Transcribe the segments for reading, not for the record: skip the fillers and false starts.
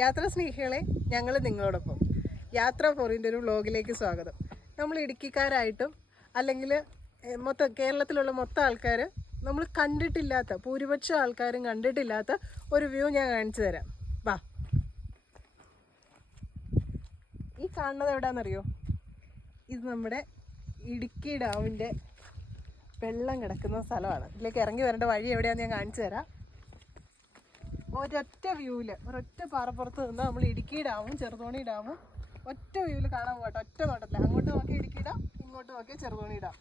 യാത്രാ സ്നേഹികളെ, ഞങ്ങൾ നിങ്ങളോടൊപ്പം യാത്രാ ഫോറിൻ്റെ ഒരു വ്ലോഗിലേക്ക് സ്വാഗതം. നമ്മൾ ഇടുക്കിക്കാരായിട്ടും അല്ലെങ്കിൽ കേരളത്തിലുള്ള മൊത്തം ആൾക്കാർ നമ്മൾ കണ്ടിട്ടില്ലാത്ത, ഭൂരിപക്ഷം ആൾക്കാരും കണ്ടിട്ടില്ലാത്ത ഒരു വ്യൂ ഞാൻ കാണിച്ചു തരാം. വാ. ഈ കാണുന്നത് എവിടെയാണെന്നറിയോ? ഇത് നമ്മുടെ ഇടുക്കി ഡാമിൻ്റെ വെള്ളം കിടക്കുന്ന സ്ഥലമാണ്. ഇതിലേക്ക് ഇറങ്ങി വരേണ്ട വഴി എവിടെയാണെന്ന് ഞാൻ കാണിച്ചു തരാം. ഒരൊറ്റ വ്യൂവിൽ, ഒരൊറ്റ പാറപ്പുറത്ത് നിന്ന് നമ്മൾ ഇടുക്കി ഡാമും ചെറുതോണി ഡാമും ഒറ്റ വ്യൂവിൽ കാണാൻ പോകട്ടെ. ഒറ്റ നോട്ടത്തില്ല. അങ്ങോട്ട് നോക്കി ഇടുക്കി ഡാം, ഇങ്ങോട്ട് നോക്കി ചെറുതോണി ഡാം.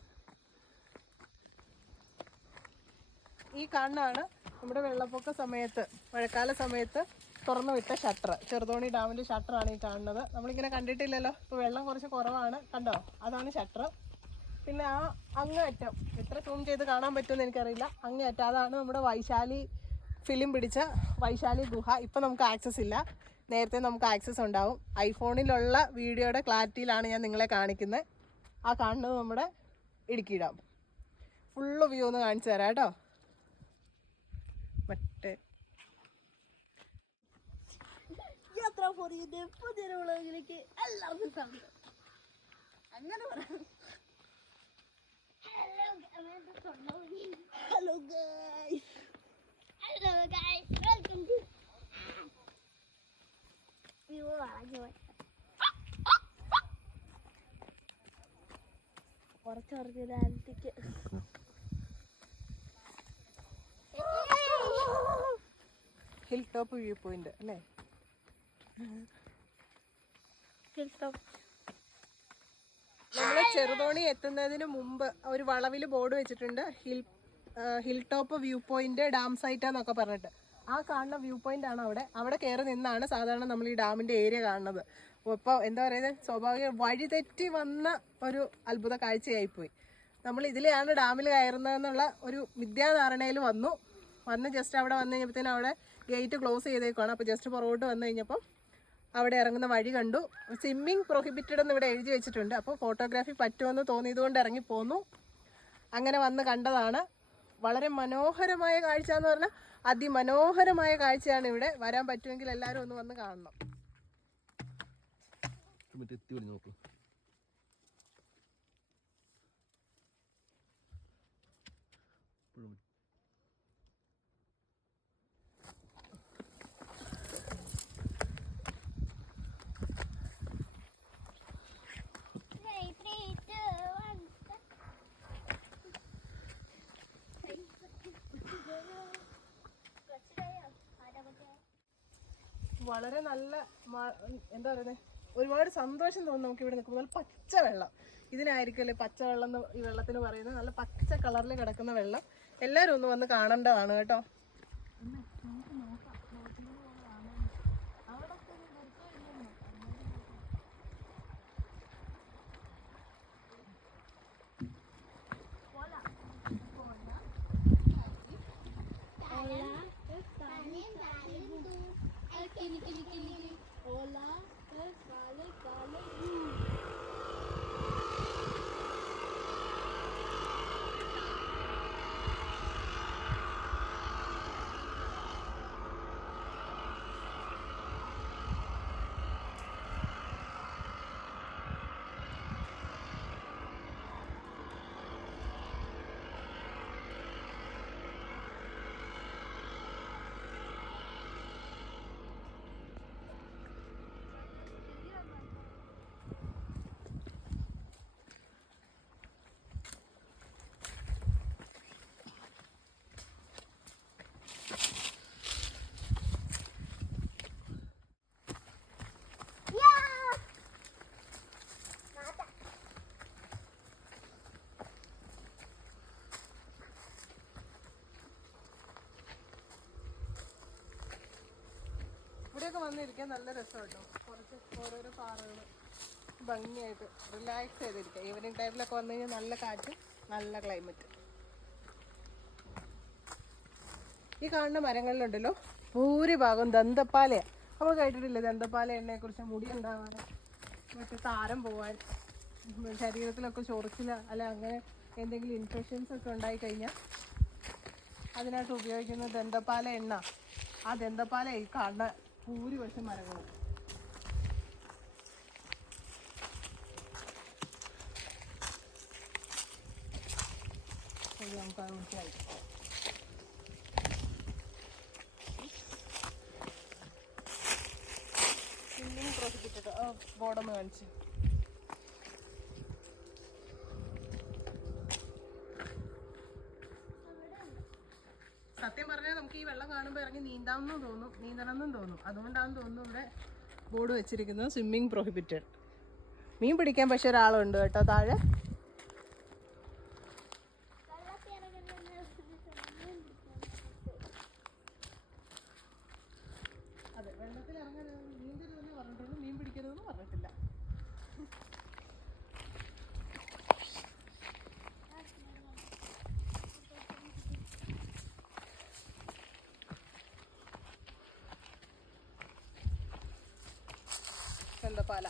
ഈ കാണുന്നതാണ് നമ്മുടെ വെള്ളപ്പൊക്ക സമയത്ത്, മഴക്കാല സമയത്ത് തുറന്നു വിട്ട ഷട്ടർ. ചെറുതോണി ഡാമിൻ്റെ ഷട്ടറാണ് ഈ കാണുന്നത്. നമ്മളിങ്ങനെ കണ്ടിട്ടില്ലല്ലോ. ഇപ്പോൾ വെള്ളം കുറച്ച് കുറവാണ്, കണ്ടോ? അതാണ് ഷട്ടർ. പിന്നെ ആ അങ്ങേയറ്റം, എത്ര സൂം ചെയ്ത് കാണാൻ പറ്റുമെന്ന് എനിക്കറിയില്ല, അങ്ങേയറ്റം അതാണ് നമ്മുടെ വൈശാലി ഫിലിം പിടിച്ച വൈശാലി ഗുഹ. ഇപ്പം നമുക്ക് ആക്സസ് ഇല്ല, നേരത്തെ നമുക്ക് ആക്സസ് ഉണ്ടാവും. ഐഫോണിലുള്ള വീഡിയോയുടെ ക്ലാരിറ്റിയിലാണ് ഞാൻ നിങ്ങളെ കാണിക്കുന്നത്. ആ കാണുന്നത് നമ്മുടെ ഇടുക്കി ഡാം. ഫുള്ള് വ്യൂ ഒന്ന് കാണിച്ചു തരാം കേട്ടോ. മറ്റേ യാത്രാ ഫോറിന്റെ പുതിയൊരു വ്ളോഗിലേക്ക് എല്ലാവർക്കും സ്വാഗതം. അങ്ങനെ പറയാം. ഹലോ ഗൈസ്, വെൽക്കം ടു കുറച്ച് രാത്രിക്ക് ഹിൽ ടോപ്പ് വ്യൂ പോയിന്റ് അല്ലേ? നമ്മള് ചെറുതോണി എത്തുന്നതിന് മുമ്പ് ഒരു വളവിൽ ബോർഡ് വെച്ചിട്ടുണ്ട്, hill top view point dam സൈറ്റാന്നൊക്കെ പറഞ്ഞിട്ട്. ആ കാണുന്ന വ്യൂ പോയിന്റ് ആണ് അവിടെ കയറി നിന്നാണ് സാധാരണ നമ്മൾ ഈ ഡാമിന്റെ ഏരിയ കാണുന്നത്. ഇപ്പോൾ എന്താ പറയുന്നത്, സ്വാഭാവിക വഴി തെറ്റി വന്ന ഒരു അത്ഭുത കാഴ്ചയായിപ്പോയി. നമ്മൾ ഇതിലെയാണ് ഡാമിൽ കയറുന്നതെന്നുള്ള ഒരു വിദ്യാധാരണയിൽ വന്ന് ജസ്റ്റ് അവിടെ വന്നു കഴിഞ്ഞപ്പോഴത്തേനും അവിടെ ഗേറ്റ് ക്ലോസ് ചെയ്തേക്കുവാണ്. അപ്പോൾ ജസ്റ്റ് പുറകോട്ട് വന്നു കഴിഞ്ഞപ്പം അവിടെ ഇറങ്ങുന്ന വഴി കണ്ടു. സ്വിമ്മിങ് പ്രൊഹിബിറ്റഡ് എന്ന് ഇവിടെ എഴുതി വെച്ചിട്ടുണ്ട്. അപ്പോൾ ഫോട്ടോഗ്രാഫി പറ്റുമെന്ന് തോന്നിയതുകൊണ്ട് ഇറങ്ങിപ്പോന്നു. അങ്ങനെ വന്ന് കണ്ടതാണ്. വളരെ മനോഹരമായ കാഴ്ച എന്ന് പറഞ്ഞാൽ അതിമനോഹരമായ കാഴ്ചയാണ് ഇവിടെ. വരാൻ പറ്റുമെങ്കിൽ എല്ലാവരും ഒന്ന് വന്ന് കാണണം. നോക്കൂ, വളരെ നല്ല എന്താ പറയുന്നത്, ഒരുപാട് സന്തോഷം തോന്നും നമുക്ക് ഇവിടെ നിൽക്കുമ്പോൾ. നല്ല പച്ച വെള്ളം, ഇതിനായിരിക്കുമല്ലേ പച്ചവെള്ളം എന്ന് ഈ വെള്ളത്തിന് പറയുന്നത്. നല്ല പച്ച കളറിൽ കിടക്കുന്ന വെള്ളം. എല്ലാവരും ഒന്ന് വന്ന് കാണേണ്ടതാണ് കേട്ടോ. ഇവിടെയൊക്കെ വന്നിരിക്കാൻ നല്ല രസം കേട്ടോ. കുറച്ച് ഓരോരോ പാറകൾ ഭംഗിയായിട്ട് റിലാക്സ് ചെയ്തിരിക്കുക. ഈവനിങ് ടൈമിലൊക്കെ വന്നു കഴിഞ്ഞാൽ നല്ല കാറ്റ്, നല്ല ക്ലൈമറ്റ്. ഈ കാണുന്ന മരങ്ങളിലുണ്ടല്ലോ ഭൂരിഭാഗം ദന്തപ്പാലയാണ്. നമ്മൾ കേട്ടിട്ടില്ലേ ദന്തപ്പാല എണ്ണയെക്കുറിച്ച്? മുടി ഉണ്ടാവാൻ, മറ്റേ താരം പോവാൻ, ശരീരത്തിലൊക്കെ ചൊറിച്ചിൽ അല്ല അങ്ങനെ എന്തെങ്കിലും ഇൻഫെക്ഷൻസ് ഒക്കെ ഉണ്ടായിക്കഴിഞ്ഞാൽ അതിനായിട്ട് ഉപയോഗിക്കുന്ന ദന്തപ്പാല എണ്ണ. ആ ദന്തപ്പാല ഈ കാണുന്ന ഭൂരിപക്ഷം മരങ്ങളും. നമുക്കത് മനസ്സിലായി. സ്വിമ്മിങ് പ്രോഹിബിറ്റഡ് ബോർഡൊന്ന് കാണിച്ച്. സത്യം പറഞ്ഞാൽ നമുക്ക് ഈ വെള്ളം കാണുമ്പോൾ ഇറങ്ങി നീന്താമെന്നും തോന്നും, നീന്തണമെന്നും തോന്നും. അതുകൊണ്ടാണെന്ന് തോന്നുന്നു ഇവിടെ ബോർഡ് വെച്ചിരിക്കുന്നത് സ്വിമ്മിങ് പ്രോഹിബിറ്റഡ്. മീൻ പിടിക്കാൻ പക്ഷെ ഒരാളുണ്ട് കേട്ടോ താഴെ. അതെ, വെള്ളത്തിൽ ഇറങ്ങാൻ നീന്തരുതെന്ന് പറഞ്ഞിട്ടുള്ളൂ, മീൻ പിടിക്കരുതെന്ന് പറഞ്ഞിട്ടില്ല. പാല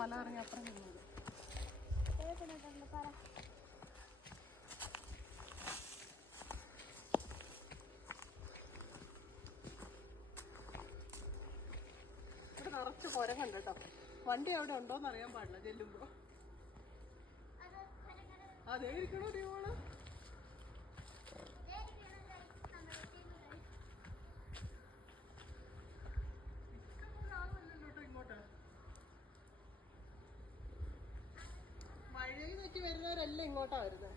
മല ഇറങ്ങി അപ്പുറം നിന്നത്. ഇവിടെ നിറച്ച് കുരങ്ങുണ്ട് കേട്ടോ. വണ്ടി അവിടെ ഉണ്ടോന്ന് അറിയാൻ പാടില്ല ചെല്ലുമ്പോ. അതേ ഇരിക്കണോ ടീമോള്. വഴി തെറ്റി വരുന്നവരല്ല ഇങ്ങോട്ടാ വരുന്നത്.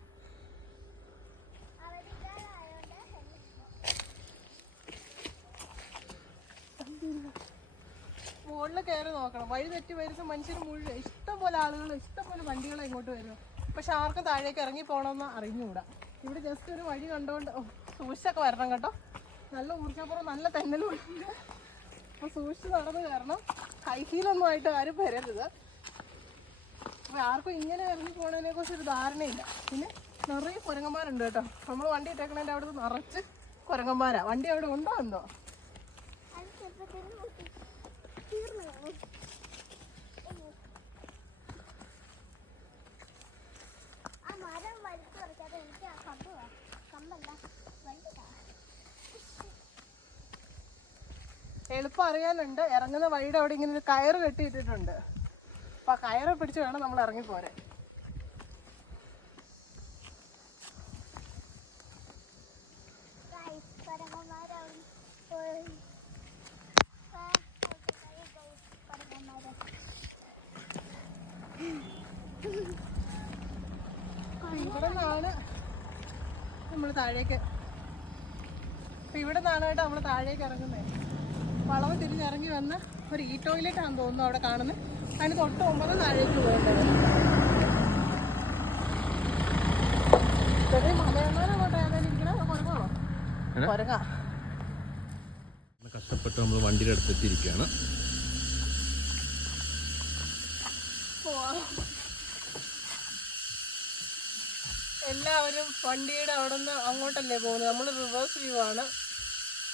മുകളിൽ കയറി നോക്കണം. വഴി തെറ്റി വരുന്ന മനുഷ്യർ മുഴുവൻ ഇഷ്ടംപോലെ ആളുകൾ, ഇഷ്ടംപോലെ വണ്ടികളെ ഇങ്ങോട്ട് വരും. പക്ഷെ ആർക്കും താഴേക്ക് ഇറങ്ങി പോകണമെന്ന് അറിഞ്ഞുകൂടാ. ഇവിടെ ജസ്റ്റ് ഒരു വഴി കണ്ടുകൊണ്ട് സൂക്ഷിച്ചൊക്കെ വരണം കേട്ടോ. നല്ല ഊർജ്ജപ്പുറം, നല്ല തെന്നലും ഉണ്ട്. അപ്പോൾ സൂക്ഷിച്ച് നടന്ന് കയറണം. ഹൈ ഹീലൊന്നും ആയിട്ട് ആരും വരരുത്. അപ്പോൾ ആർക്കും ഇങ്ങനെ ഇറങ്ങി പോണതിനെ കുറിച്ചൊരു ധാരണയില്ല. പിന്നെ നിറയെ കുരങ്ങന്മാരുണ്ട് കേട്ടോ. നമ്മൾ വണ്ടി ഇട്ടേക്കണതിൻ്റെ അവിടെ നിറച്ച് കുരങ്ങന്മാരാ. വണ്ടി അവിടെ ഉണ്ടോ എന്തോ. എളുപ്പം അറിയാനുണ്ട്. ഇറങ്ങുന്ന വഴിയുടെ അവിടെ ഇങ്ങനെ ഒരു കയറ് കെട്ടിയിട്ടിട്ടുണ്ട്. അപ്പൊ ആ കയറ് പിടിച്ച് വേണം നമ്മൾ ഇറങ്ങിപ്പോരെ. ഇവിടെ നിന്നാണ് നമ്മൾ താഴേക്ക്, ഇവിടെ നിന്നാണ് കേട്ടോ നമ്മൾ താഴേക്ക് ഇറങ്ങുന്നത്. വളവ് തിരിഞ്ഞിറങ്ങി വന്ന് ഒരു ഈ ടോയ്ലറ്റാണെന്ന് തോന്നുന്നു അവിടെ കാണുന്നത്. അതിന് തൊട്ട് മുമ്പ് താഴേക്ക് പോകേണ്ടത്. ചെറിയ മലയണ്ണാനോ കോട്ടെ ഏതായാലും കുരങ്ങാണോ? കുരങ്ങ. കഷ്ടപ്പെട്ട് നമ്മൾ വണ്ടിയുടെ അടുത്തെത്തിയിരിക്കുകയാണ്. എല്ലാവരും വണ്ടിയുടെ അവിടെ നിന്ന് അങ്ങോട്ടല്ലേ പോകുന്നത്. നമ്മൾ റിവേഴ്സ് വ്യൂ ആണ്.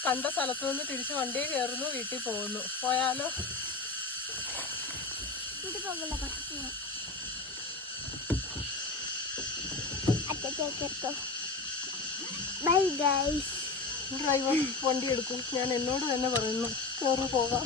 കണ്ട സ്ഥലത്ത് നിന്ന് തിരിച്ച് വണ്ടിയെ കയറുന്നു, വീട്ടിൽ പോകുന്നു. പോയാലോ? ഡ്രൈവർ വണ്ടി എടുക്കും. ഞാൻ എന്നോട് തന്നെ പറയുന്നു കയറി പോകാം.